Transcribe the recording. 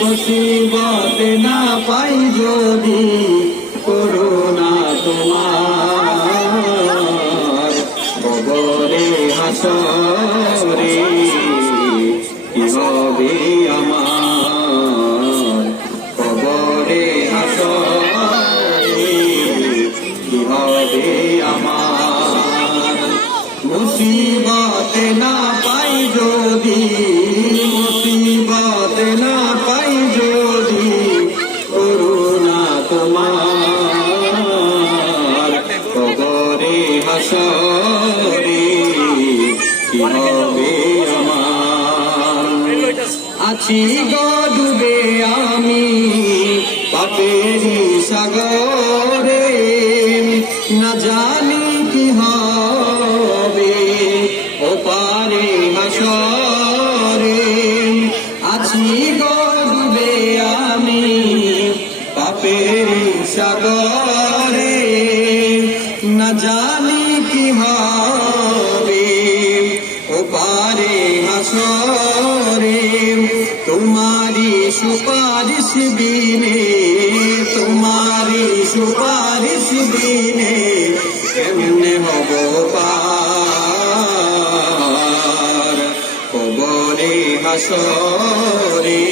মুসিবত না পাই যদি করুণা তোমার কবরে হাসরে কি হবে আমার কবরে হাসরে কি হবে আমার মুসিবত না পাই যদি মুসিবত না পাই যদি করুণা তোমার কবরে হাসরে কি হবে আমার আছি গো ডুবে আমি পাপেরি সাগরে না জানি কি হবে ওপারে হাসরে আছি গো ডুবে আমি পাপেরি সাগরে না জানি কি হবে ওপারে হাসরে তোমারি সুপারিশ বিনে তোমারি সুপারিশ বিনে কেমনে হব পার কবরে হাসরে